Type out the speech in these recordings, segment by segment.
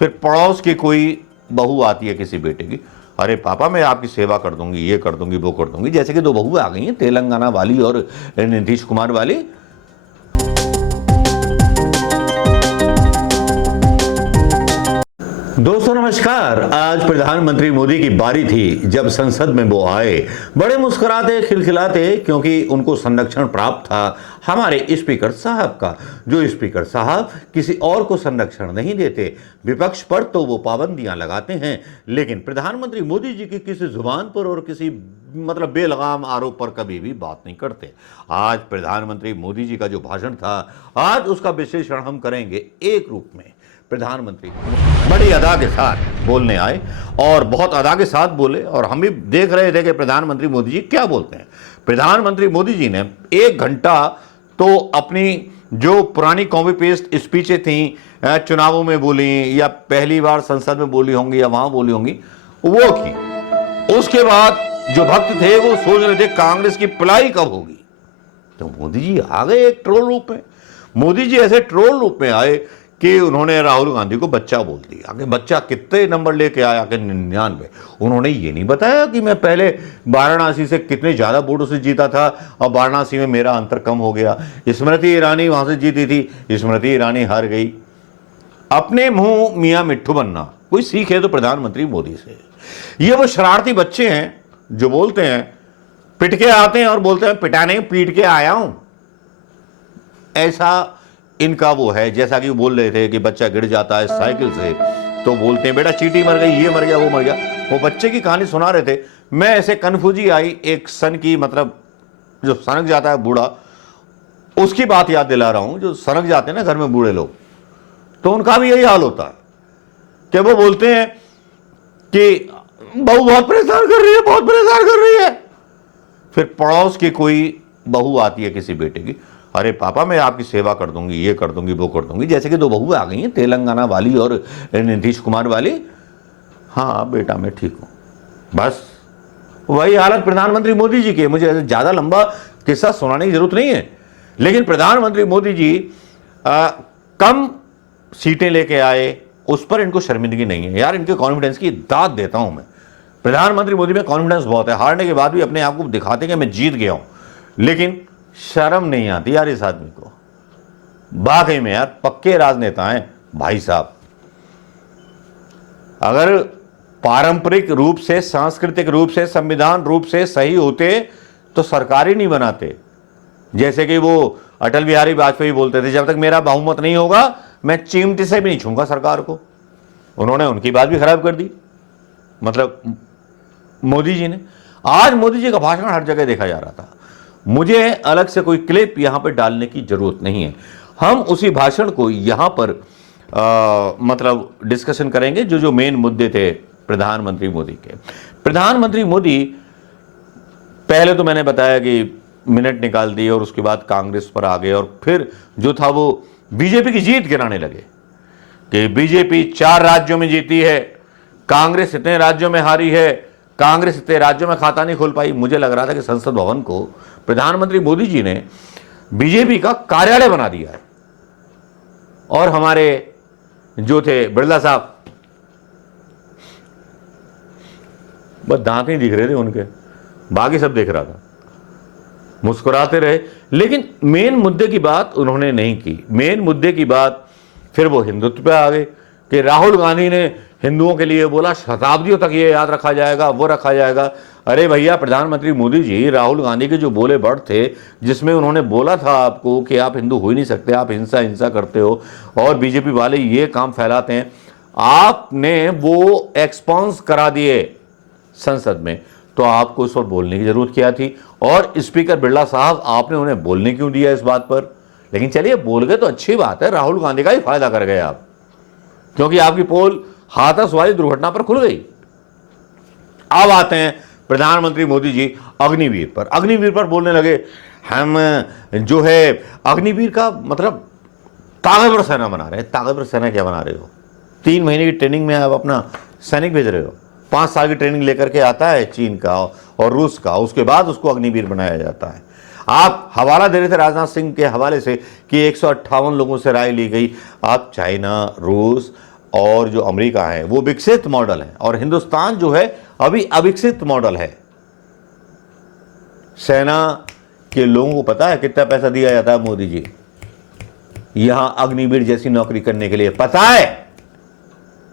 फिर पड़ोस की कोई बहू आती है किसी बेटे की, अरे पापा मैं आपकी सेवा कर दूंगी, ये कर दूंगी, वो कर दूंगी। जैसे कि दो बहुएं आ गई हैं, तेलंगाना वाली और नीतीश कुमार वाली। दोस्तों नमस्कार। आज प्रधानमंत्री मोदी की बारी थी जब संसद में वो आए, बड़े मुस्कुराते खिलखिलाते, क्योंकि उनको संरक्षण प्राप्त था हमारे स्पीकर साहब का। जो स्पीकर साहब किसी और को संरक्षण नहीं देते, विपक्ष पर तो वो पाबंदियां लगाते हैं, लेकिन प्रधानमंत्री मोदी जी की किसी जुबान पर और किसी बेलगाम आरोप पर कभी भी बात नहीं करते। आज प्रधानमंत्री मोदी जी का जो भाषण था, आज उसका विश्लेषण हम करेंगे एक रूप में। प्रधानमंत्री बड़ी अदा के साथ बोलने आए और बहुत अदा के साथ बोले, और हम भी देख रहे थे कि प्रधानमंत्री मोदी जी क्या बोलते हैं। प्रधानमंत्री मोदी जी ने 1 घंटा तो अपनी जो पुरानी कॉपी पेस्ट स्पीचें थी, चुनावों में बोली या पहली बार संसद में बोली होंगी या वहां बोली होंगी, वो की। उसके बाद जो भक्त थे वो सोच रहे थे कांग्रेस की पिलाई कब होगी, तो मोदी जी आ गए एक ट्रोल रूप में। मोदी जी ऐसे ट्रोल रूप में आए कि उन्होंने राहुल गांधी को बच्चा बोल दिया। कि बच्चा कितने नंबर लेके आया, कि 99। उन्होंने ये नहीं बताया कि मैं पहले वाराणसी से कितने ज्यादा वोटों से जीता था और वाराणसी में मेरा अंतर कम हो गया। स्मृति ईरानी वहां से जीती थी, स्मृति ईरानी हार गई। अपने मुंह मियां मिट्ठू बनना कोई सीखे तो प्रधानमंत्री मोदी से। ये वो शरारती बच्चे हैं जो बोलते हैं, पिट के आते हैं और बोलते हैं पिटा नहीं पीट के आया हूं। ऐसा इनका वो है। जैसा कि वो बोल रहे थे कि बच्चा गिर जाता है साइकिल से तो बोलते हैं बेटा चींटी मर गई, ये मर गया, वो मर गया। वो बच्चे की कहानी सुना रहे थे। मैं ऐसे कन्फ्यूजी आई एक सन की, जो सनक जाता है बूढ़ा, उसकी बात याद दिला रहा हूं। जो सनक जाते हैं ना घर में बूढ़े लोग, तो उनका भी यही हाल होता है कि वो बोलते हैं कि बहू बहुत परेशान कर रही है, बहुत परेशान कर रही है। फिर पड़ोस की कोई बहू आती है किसी बेटे की, अरे पापा मैं आपकी सेवा कर दूंगी, ये कर दूंगी, वो कर दूंगी। जैसे कि दो बहुएं आ गई हैं, तेलंगाना वाली और नीतीश कुमार वाली। हाँ बेटा मैं ठीक हूं। बस वही हालत प्रधानमंत्री मोदी जी की। मुझे ज्यादा लंबा किस्सा सुनाने की जरूरत नहीं है, लेकिन प्रधानमंत्री मोदी जी कम सीटें लेके आए, उस पर इनको शर्मिंदगी नहीं है। यार इनके कॉन्फिडेंस की दाद देता हूं मैं। प्रधानमंत्री मोदी में कॉन्फिडेंस बहुत है। हारने के बाद भी अपने आप को दिखाते कि मैं जीत गया हूं, लेकिन शर्म नहीं आती यार इस आदमी को। वाकई में यार पक्के राजनेता हैं भाई साहब। अगर पारंपरिक रूप से, सांस्कृतिक रूप से, संविधान रूप से सही होते तो सरकार ही नहीं बनाते। जैसे कि वो अटल बिहारी वाजपेयी बोलते थे, जब तक मेरा बहुमत नहीं होगा मैं चिमटे से भी नहीं छूंगा सरकार को। उन्होंने उनकी बात भी खराब कर दी, मोदी जी ने। आज मोदी जी का भाषण हर जगह देखा जा रहा था। मुझे अलग से कोई क्लिप यहां पर डालने की जरूरत नहीं है। हम उसी भाषण को यहां पर डिस्कशन करेंगे जो मेन मुद्दे थे प्रधानमंत्री मोदी के। प्रधानमंत्री मोदी पहले तो मैंने बताया कि मिनट निकाल दिए और उसके बाद कांग्रेस पर आ गए, और फिर जो था वो बीजेपी की जीत गिनाने लगे कि बीजेपी 4 राज्यों में जीती है, कांग्रेस इतने राज्यों में हारी है, कांग्रेस इतने राज्यों में खाता नहीं खोल पाई। मुझे लग रहा था कि संसद भवन को प्रधानमंत्री मोदी जी ने बीजेपी का कार्यालय बना दिया है। और हमारे जो थे बिरला साहब, बस दांत ही दिख रहे थे उनके, बाकी सब दिख रहा था, मुस्कुराते रहे। लेकिन मेन मुद्दे की बात उन्होंने नहीं की। मेन मुद्दे की बात फिर वो हिंदुत्व पे आ गए कि राहुल गांधी ने हिंदुओं के लिए बोला शताब्दियों तक ये याद रखा जाएगा, वो रखा जाएगा। अरे भैया प्रधानमंत्री मोदी जी, राहुल गांधी के जो बोले वर्ड थे, जिसमें उन्होंने बोला था आपको कि आप हिंदू हो ही नहीं सकते, आप हिंसा करते हो और बीजेपी वाले ये काम फैलाते हैं, आपने वो एक्सपॉन्स करा दिए संसद में। तो आपको इस पर बोलने की जरूरत क्या थी? और स्पीकर बिरला साहब, आपने उन्हें बोलने क्यों दिया इस बात पर? लेकिन चलिए बोल गए तो अच्छी बात है, राहुल गांधी का ही फायदा कर गए आप, क्योंकि आपकी पोल हाथरस वाली दुर्घटना पर खुल गई। अब आते हैं प्रधानमंत्री मोदी जी अग्निवीर पर। अग्निवीर पर बोलने लगे, हम जो है अग्निवीर का ताकतवर सेना बना रहे हैं। ताकतवर सेना क्या बना रहे हो? 3 महीने की ट्रेनिंग में आप अपना सैनिक भेज रहे हो। 5 साल की ट्रेनिंग लेकर के आता है चीन का और रूस का, उसके बाद उसको अग्निवीर बनाया जाता है। आप हवाला दे रहे थे राजनाथ सिंह के हवाले से कि 158 लोगों से राय ली गई। आप चाइना, रूस और जो अमेरिका है वो विकसित मॉडल है और हिंदुस्तान जो है अभी अविकसित मॉडल है। सेना के लोगों को पता है कितना पैसा दिया जाता है मोदी जी यहां अग्निवीर जैसी नौकरी करने के लिए? पता है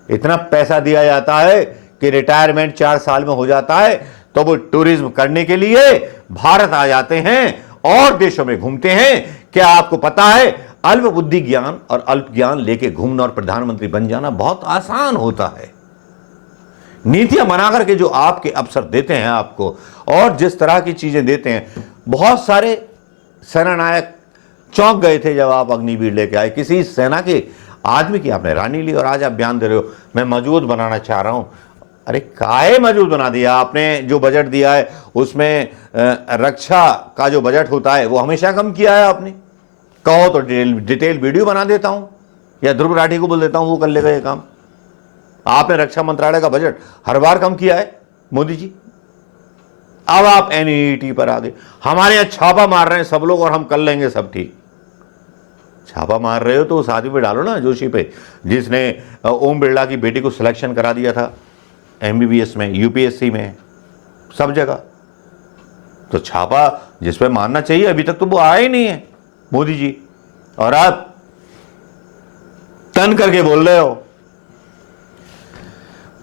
इतना पैसा दिया जाता है कि रिटायरमेंट 4 साल में हो जाता है, तो वो टूरिज्म करने के लिए भारत आ जाते हैं और देशों में घूमते हैं। क्या आपको पता है अल्प बुद्धि ज्ञान और अल्प ज्ञान लेके घूमना और प्रधानमंत्री बन जाना बहुत आसान होता है। नीतियां बनाकर के जो आपके अफसर देते हैं आपको और जिस तरह की चीजें देते हैं, बहुत सारे सेना नायक चौंक गए थे जब आप अग्निवीर लेके आए। किसी सेना के आदमी की आपने रानी ली और आज आप बयान दे रहे हो मैं मौजूद बनाना चाह रहा हूं। अरे काहे मौजूद बना दिया आपने? जो बजट दिया है उसमें रक्षा का जो बजट होता है वो हमेशा कम किया है आपने। कहो तो डिटेल वीडियो बना देता हूं या ध्रुव राठी को बोल देता हूं वो कर लेगा ये काम। आपने रक्षा मंत्रालय का बजट हर बार कम किया है मोदी जी। अब आप एनईटी पर आ गए। हमारे यहां छापा मार रहे हैं सब लोग और हम कर लेंगे सब ठीक। छापा मार रहे हो तो उस आदमी पे डालो ना, जोशी पे, जिसने ओम बिरला की बेटी को सिलेक्शन करा दिया था एमबीबीएस में, यूपीएससी में, सब जगह। तो छापा जिस पे मारना चाहिए अभी तक तो वो आया ही नहीं है मोदी जी, और आप तन करके बोल रहे हो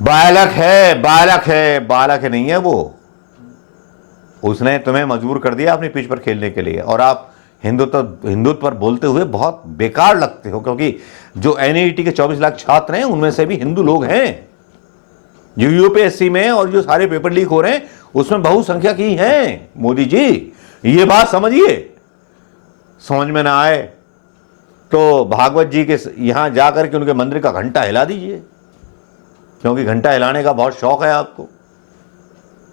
बालक है, बालक है, बालक नहीं है वो। उसने तुम्हें मजबूर कर दिया अपनी पिच पर खेलने के लिए और आप हिंदुत्व पर बोलते हुए बहुत बेकार लगते हो, क्योंकि जो एनईटी के 24 लाख छात्र हैं उनमें से भी हिंदू लोग हैं। जो यूपीएससी में और जो सारे पेपर लीक हो रहे हैं उसमें बहुसंख्यक ही हैं मोदी जी। ये बात समझिए। समझ में ना आए तो भागवत जी के यहां जाकर के उनके मंदिर का घंटा हिला दीजिए, क्योंकि घंटा हिलाने का बहुत शौक है आपको।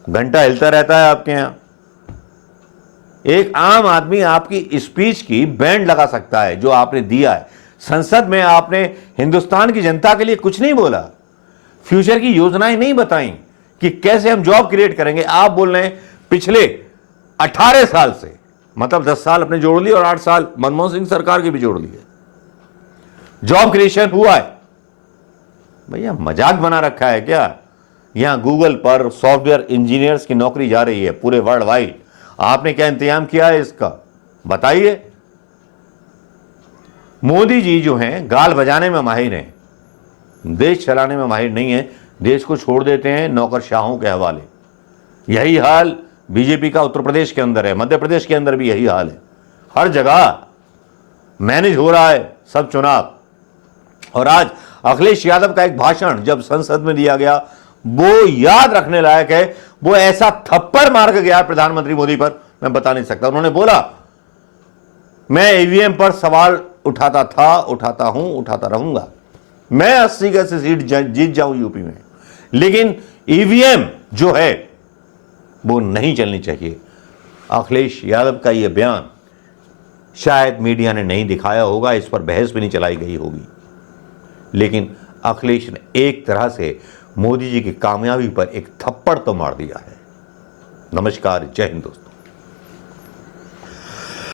घंटा हिलता रहता है आपके यहां। एक आम आदमी आपकी स्पीच की बैंड लगा सकता है जो आपने दिया है। संसद में आपने हिंदुस्तान की जनता के लिए कुछ नहीं बोला, फ्यूचर की योजनाएं नहीं बताई कि कैसे हम जॉब क्रिएट करेंगे। आप बोल रहे हैं पिछले 18 साल से, मतलब 10 साल अपने जोड़ लिए और 8 साल मनमोहन सिंह सरकार के भी जोड़ लिए, जॉब क्रिएशन हुआ है। भैया मजाक बना रखा है क्या? यहां गूगल पर सॉफ्टवेयर इंजीनियर्स की नौकरी जा रही है पूरे वर्ल्ड वाइड। आपने क्या इंतजाम किया है इसका बताइए। मोदी जी जो हैं गाल बजाने में माहिर हैं, देश चलाने में माहिर नहीं है। देश को छोड़ देते हैं नौकरशाहों के हवाले। यही हाल बीजेपी का उत्तर प्रदेश के अंदर है, मध्य प्रदेश के अंदर भी यही हाल है। हर जगह मैनेज हो रहा है सब चुनाव। और आज अखिलेश यादव का एक भाषण जब संसद में दिया गया वो याद रखने लायक है। वो ऐसा थप्पड़ मार के गया प्रधानमंत्री मोदी पर, मैं बता नहीं सकता। उन्होंने बोला मैं ईवीएम पर सवाल उठाता था, उठाता हूं, उठाता रहूंगा। मैं 80 की सीट जीत जाऊं यूपी में, लेकिन ईवीएम जो है वो नहीं चलनी चाहिए। अखिलेश यादव का यह बयान शायद मीडिया ने नहीं दिखाया होगा, इस पर बहस भी नहीं चलाई गई होगी, लेकिन अखिलेश ने एक तरह से मोदी जी की कामयाबी पर एक थप्पड़ तो मार दिया है। नमस्कार, जय हिंद दोस्तों।